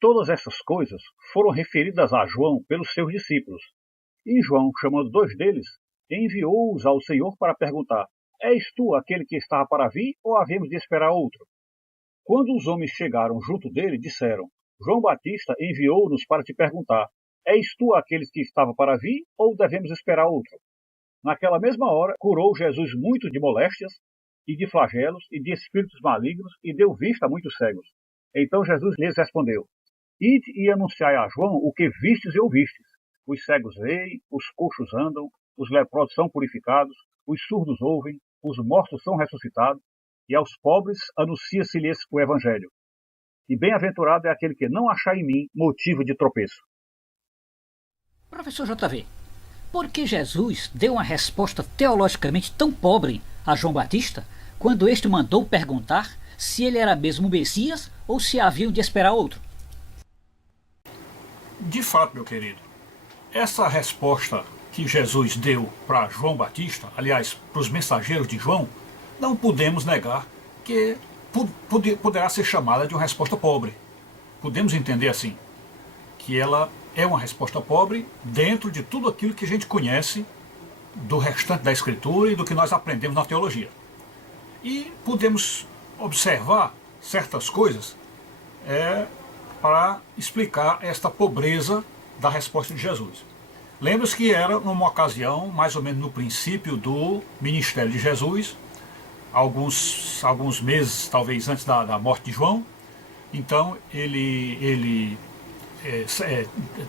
Todas essas coisas foram referidas a João pelos seus discípulos. E João, chamando 2 deles, enviou-os ao Senhor para perguntar: És tu aquele que estava para vir, ou havemos de esperar outro? Quando os homens chegaram junto dele, disseram: João Batista enviou-nos para te perguntar: És tu aquele que estava para vir, ou devemos esperar outro? Naquela mesma hora, curou Jesus muito de moléstias, e de flagelos, e de espíritos malignos, e deu vista a muitos cegos. Então Jesus lhes respondeu: Ide e anunciai a João o que vistes e ouvistes. Os cegos veem, os coxos andam, os leprosos são purificados, os surdos ouvem, os mortos são ressuscitados, e aos pobres anuncia-se-lhes o Evangelho. E bem-aventurado é aquele que não achar em mim motivo de tropeço. Professor JV, por que Jesus deu uma resposta teologicamente tão pobre a João Batista quando este mandou perguntar se ele era mesmo o Messias ou se haviam de esperar outro? De fato, meu querido, essa resposta que Jesus deu para João Batista, aliás, para os mensageiros de João, não podemos negar que poderá ser chamada de uma resposta pobre. Podemos entender assim, que ela é uma resposta pobre dentro de tudo aquilo que a gente conhece do restante da Escritura e do que nós aprendemos na teologia. E podemos observar certas coisas para explicar esta pobreza da resposta de Jesus. Lembra-se que era numa ocasião, mais ou menos no princípio do ministério de Jesus, alguns meses, talvez antes da morte de João. Então, ele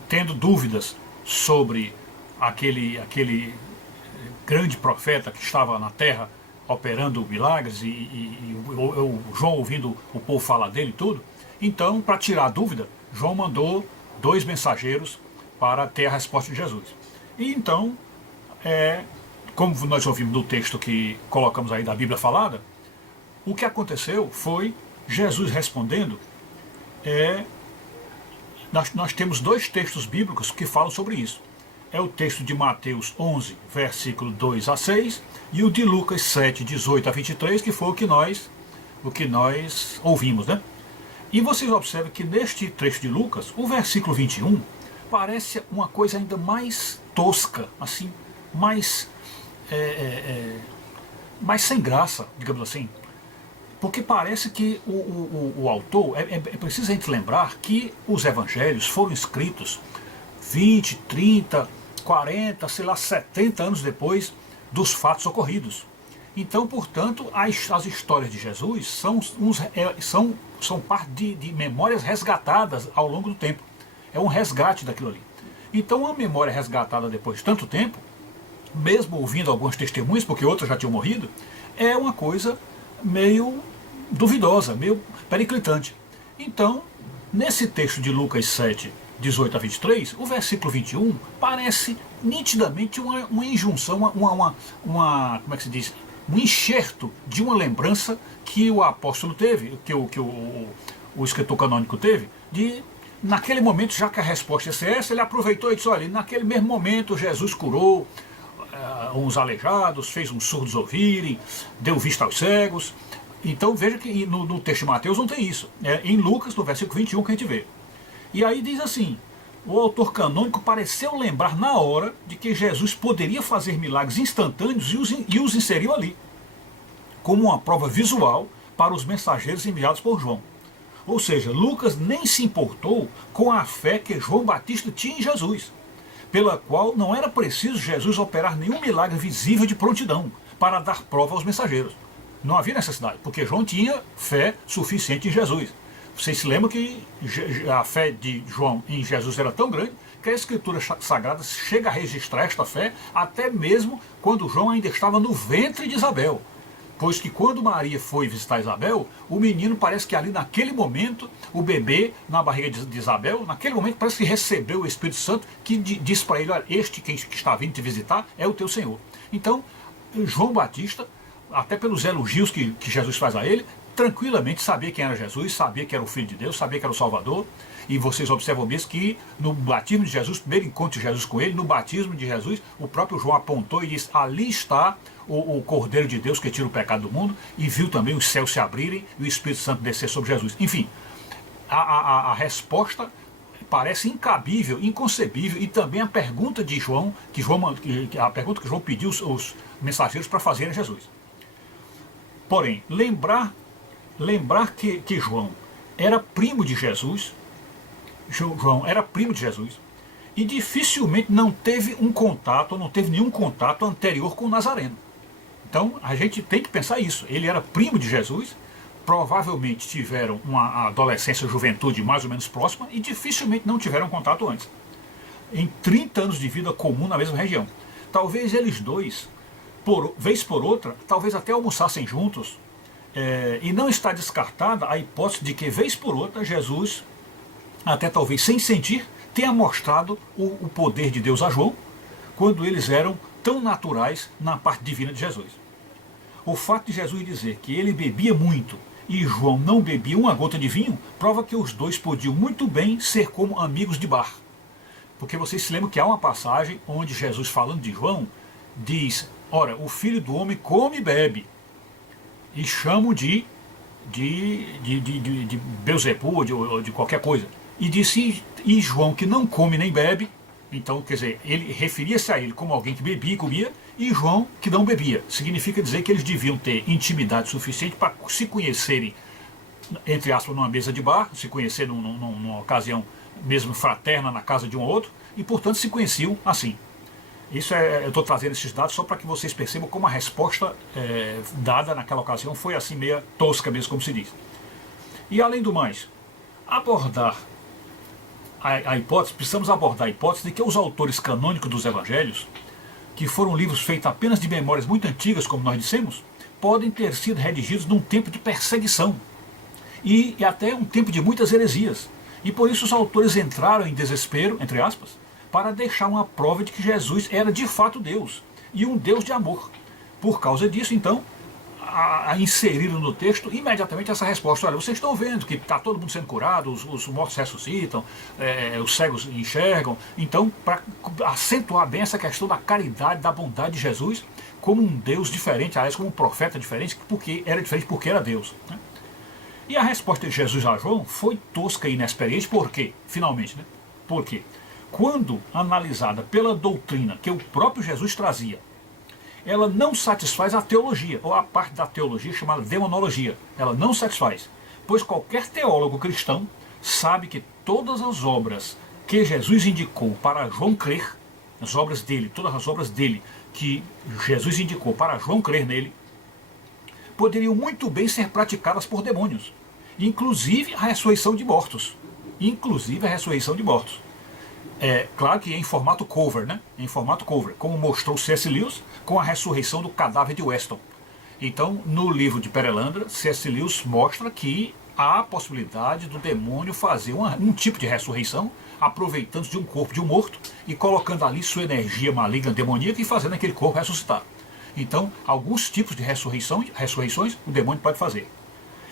tendo dúvidas sobre aquele grande profeta que estava na terra operando milagres e o João ouvindo o povo falar dele e tudo, então, para tirar a dúvida, João mandou 2 mensageiros para ter a resposta de Jesus. E então, como nós ouvimos no texto que colocamos aí da Bíblia falada, o que aconteceu foi Jesus respondendo. Nós temos 2 textos bíblicos que falam sobre isso. É o texto de Mateus 11, versículo 2 a 6, e o de Lucas 7, 18 a 23, que foi o que nós ouvimos, né? E vocês observam que neste trecho de Lucas, o versículo 21 parece uma coisa ainda mais tosca, assim, mais sem graça, digamos assim. Porque parece que o autor, é preciso a gente lembrar que os evangelhos foram escritos 20, 30, 40, sei lá, 70 anos depois dos fatos ocorridos. Então, portanto, as histórias de Jesus são parte de memórias resgatadas ao longo do tempo. É um resgate daquilo ali. Então, a memória resgatada depois de tanto tempo, mesmo ouvindo algumas testemunhas, porque outras já tinham morrido, é uma coisa meio duvidosa, meio periclitante. Então, nesse texto de Lucas 7, 18 a 23, o versículo 21 parece nitidamente uma injunção, como é que se diz? Um enxerto de uma lembrança que o apóstolo teve, que o escritor canônico teve, naquele momento, já que a resposta ia ser essa, ele aproveitou e disse: olha, naquele mesmo momento Jesus curou uns aleijados, fez uns surdos ouvirem, deu vista aos cegos. Então veja que no texto de Mateus não tem isso. É em Lucas, no versículo 21, que a gente vê. E aí diz assim: o autor canônico pareceu lembrar na hora de que Jesus poderia fazer milagres instantâneos e os inseriu ali, como uma prova visual para os mensageiros enviados por João. Ou seja, Lucas nem se importou com a fé que João Batista tinha em Jesus, pela qual não era preciso Jesus operar nenhum milagre visível de prontidão para dar prova aos mensageiros. Não havia necessidade, porque João tinha fé suficiente em Jesus. Vocês se lembram que a fé de João em Jesus era tão grande que a Escritura Sagrada chega a registrar esta fé até mesmo quando João ainda estava no ventre de Isabel. Pois que quando Maria foi visitar Isabel, o menino parece que ali naquele momento, o bebê na barriga de Isabel, naquele momento parece que recebeu o Espírito Santo que disse para ele: olha, este que está vindo te visitar é o teu Senhor. Então, João Batista, até pelos elogios que Jesus faz a ele, tranquilamente sabia quem era Jesus, sabia que era o Filho de Deus, sabia que era o Salvador. E vocês observam mesmo que no batismo de Jesus, primeiro encontro de Jesus com ele, no batismo de Jesus, o próprio João apontou e disse: ali está o Cordeiro de Deus que tira o pecado do mundo, e viu também os céus se abrirem e o Espírito Santo descer sobre Jesus. Enfim, a resposta parece incabível, inconcebível, e também a pergunta de João, a pergunta que João pediu os mensageiros para fazerem a Jesus. Porém, lembrar que João era primo de Jesus, e dificilmente não teve nenhum contato anterior com o Nazareno. Então a gente tem que pensar isso. Ele era primo de Jesus, provavelmente tiveram uma adolescência, juventude mais ou menos próxima e dificilmente não tiveram contato antes. Em 30 anos de vida comum na mesma região. Talvez eles dois, vez por outra, talvez até almoçassem juntos. E não está descartada a hipótese de que, vez por outra, Jesus, até talvez sem sentir, tenha mostrado o poder de Deus a João, quando eles eram tão naturais na parte divina de Jesus. O fato de Jesus dizer que ele bebia muito e João não bebia uma gota de vinho, prova que os dois podiam muito bem ser como amigos de bar. Porque vocês se lembram que há uma passagem onde Jesus, falando de João, diz: ora, o filho do homem come e bebe. E chamam de Beelzebub ou de qualquer coisa. E disse, e João, que não come nem bebe, então, quer dizer, ele referia-se a ele como alguém que bebia e comia, e João, que não bebia. Significa dizer que eles deviam ter intimidade suficiente para se conhecerem, entre aspas, numa mesa de bar, se conhecer numa ocasião mesmo fraterna na casa de um ou outro, e, portanto, se conheciam assim. Isso eu estou trazendo esses dados só para que vocês percebam como a resposta dada naquela ocasião foi assim, meia tosca mesmo, como se diz. E, além do mais, precisamos abordar a hipótese de que os autores canônicos dos evangelhos, que foram livros feitos apenas de memórias muito antigas, como nós dissemos, podem ter sido redigidos num tempo de perseguição e até um tempo de muitas heresias. E por isso os autores entraram em desespero, entre aspas, para deixar uma prova de que Jesus era de fato Deus, e um Deus de amor. Por causa disso, então, inseriram no texto imediatamente essa resposta: olha, vocês estão vendo que está todo mundo sendo curado, os mortos ressuscitam, os cegos enxergam. Então, para acentuar bem essa questão da caridade, da bondade de Jesus, como um Deus diferente, aliás, como um profeta diferente, porque era Deus, né? E a resposta de Jesus a João foi tosca e inexperiente. Por quê? Finalmente, né? Por quê? Quando analisada pela doutrina que o próprio Jesus trazia, ela não satisfaz a teologia, ou a parte da teologia chamada demonologia. Ela não satisfaz, pois qualquer teólogo cristão sabe que todas as obras que Jesus indicou para João crer, todas as obras dele que Jesus indicou para João crer nele, poderiam muito bem ser praticadas por demônios, inclusive a ressurreição de mortos. Claro que em formato cover, né? Em formato cover, como mostrou C.S. Lewis com a ressurreição do cadáver de Weston. Então, no livro de Perelandra, C.S. Lewis mostra que há a possibilidade do demônio fazer um tipo de ressurreição, aproveitando-se de um corpo de um morto e colocando ali sua energia maligna demoníaca e fazendo aquele corpo ressuscitar. Então, alguns tipos de ressurreições o demônio pode fazer.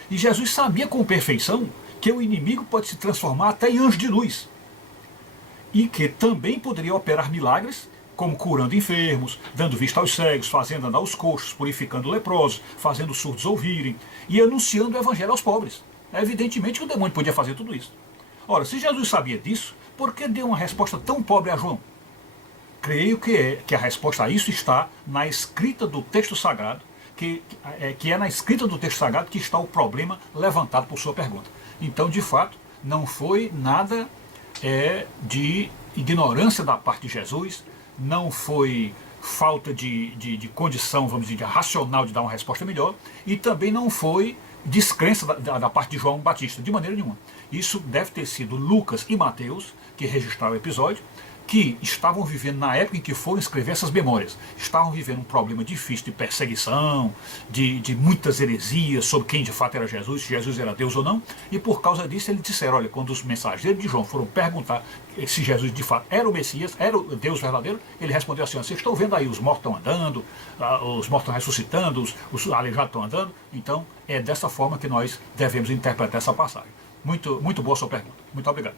E Jesus sabia com perfeição que o inimigo pode se transformar até em anjo de luz, e que também poderia operar milagres, como curando enfermos, dando vista aos cegos, fazendo andar os coxos, purificando leprosos, fazendo os surdos ouvirem e anunciando o evangelho aos pobres. Evidentemente que o demônio podia fazer tudo isso. Ora, se Jesus sabia disso, por que deu uma resposta tão pobre a João? Creio que a resposta a isso está na escrita do texto sagrado, que é na escrita do texto sagrado que está o problema levantado por sua pergunta. Então, de fato, não foi nada de ignorância da parte de Jesus, não foi falta de condição, vamos dizer, racional de dar uma resposta melhor, e também não foi descrença da parte de João Batista, de maneira nenhuma. Isso deve ter sido Lucas e Mateus, que registraram o episódio, que estavam vivendo na época em que foram escrever essas memórias. Estavam vivendo um problema difícil de perseguição, de muitas heresias sobre quem de fato era Jesus, se Jesus era Deus ou não, e por causa disso eles disseram, olha, quando os mensageiros de João foram perguntar se Jesus de fato era o Messias, era o Deus verdadeiro, ele respondeu assim: vocês estão vendo aí, os mortos estão andando, os mortos estão ressuscitando, os aleijados estão andando. Então é dessa forma que nós devemos interpretar essa passagem. Muito boa a sua pergunta. Muito obrigado.